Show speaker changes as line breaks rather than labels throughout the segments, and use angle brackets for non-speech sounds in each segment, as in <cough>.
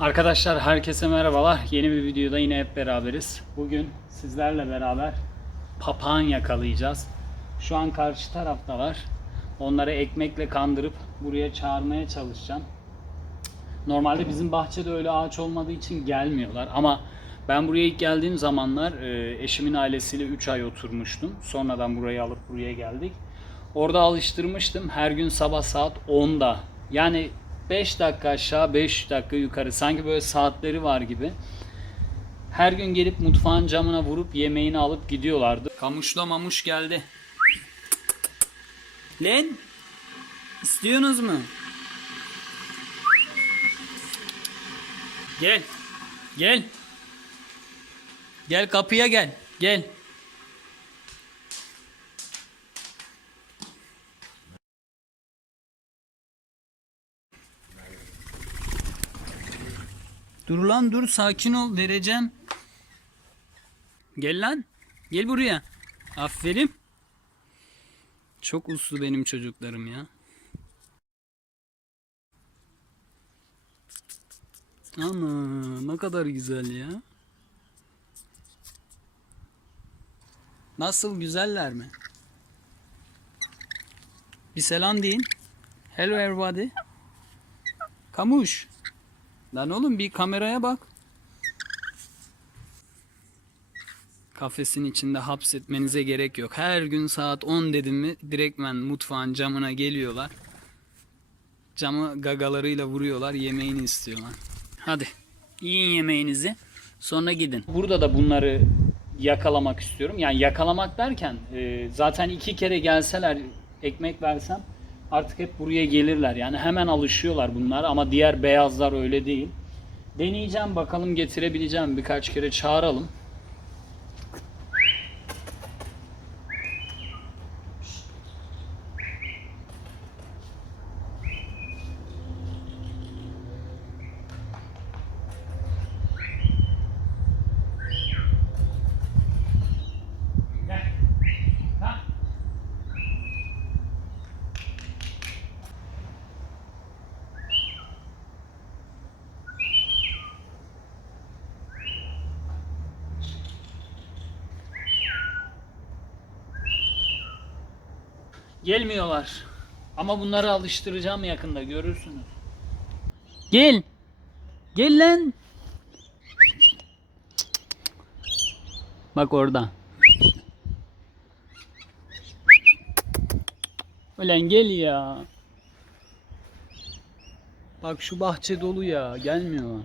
Arkadaşlar herkese merhabalar. Yeni bir videoda yine hep beraberiz. Bugün sizlerle beraber papağan yakalayacağız. Şu an karşı taraftalar. Onları ekmekle kandırıp buraya çağırmaya çalışacağım. Normalde bizim bahçede öyle ağaç olmadığı için gelmiyorlar ama ben buraya ilk geldiğim zamanlar e, eşimin ailesiyle 3 ay oturmuştum. Sonradan burayı alıp buraya geldik. Orada alıştırmıştım. Her gün sabah saat 10'da. Yani 5 dakika aşağı 5 dakika yukarı. Sanki böyle saatleri var gibi. Her gün gelip mutfağın camına vurup yemeğini alıp gidiyorlardı. Kamuşla mamuş geldi. Len istiyorsunuz mu? Gel. Gel. Gel kapıya gel. Gel. Dur lan dur sakin ol vereceğim. Gel lan. Gel buraya. Aferin. Çok uslu benim çocuklarım ya. Ana ne kadar güzel ya. Nasıl güzeller mi? Bir selam deyin. Hello everybody. Kamuş. Lan oğlum bir kameraya bak. Kafesin içinde hapsetmenize gerek yok. Her gün saat 10 dedim mi direktmen mutfağın camına geliyorlar. Camı gagalarıyla vuruyorlar, yemeğini istiyorlar. Hadi yiyin yemeğinizi sonra gidin. Burada da bunları yakalamak istiyorum. Yani yakalamak derken e, zaten iki kere gelseler ekmek versem artık hep buraya gelirler. Yani hemen alışıyorlar bunlar ama diğer beyazlar öyle değil. Deneyeceğim bakalım getirebileceğim birkaç kere çağıralım. Gelmiyorlar. Ama bunları alıştıracağım yakında görürsünüz. Gel. Gel lan. Bak orada. Ulan gel ya. Bak şu bahçe dolu ya. Gelmiyor.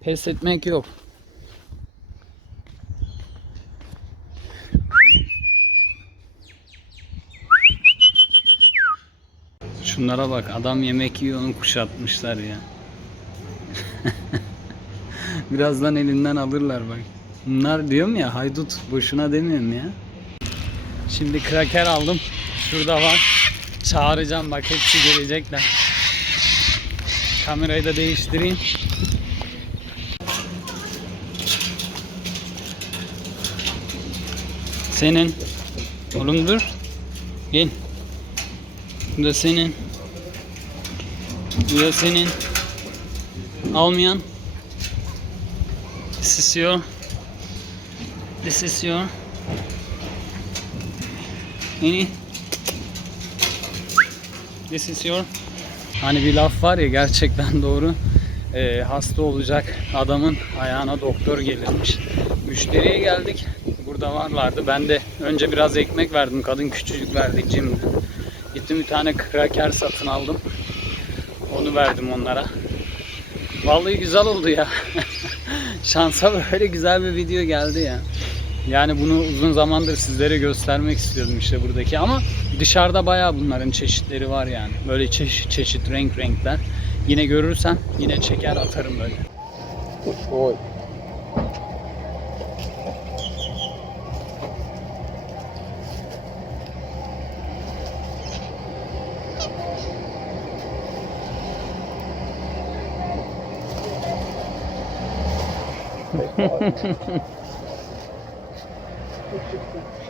Pes etmek yok. Şunlara bak adam yemek yiyor onu kuşatmışlar ya. <laughs> Birazdan elinden alırlar bak. Bunlar diyorum ya haydut boşuna demiyorum ya. Şimdi kraker aldım. Şurada var. Çağıracağım bak hepsi gelecekler. Kamerayı da değiştireyim. Senin. Oğlum dur. Gel. Bu da senin. Da senin. Almayan. This is your. This is your. Nini? This is your. Hani bir laf var ya gerçekten doğru. Ee, hasta olacak adamın ayağına doktor gelirmiş. Müşteriye geldik. Burada varlardı. Ben de önce biraz ekmek verdim. Kadın küçücük verdi cimri. Gittim bir tane kraker satın aldım. Onu verdim onlara. Vallahi güzel oldu ya. <laughs> Şansa böyle güzel bir video geldi ya. Yani bunu uzun zamandır sizlere göstermek istiyordum işte buradaki ama dışarıda bayağı bunların çeşitleri var yani. Böyle çeşit çeşit renk renkler. Yine görürsen yine çeker atarım böyle. Oy.
Thank <laughs> <laughs> you.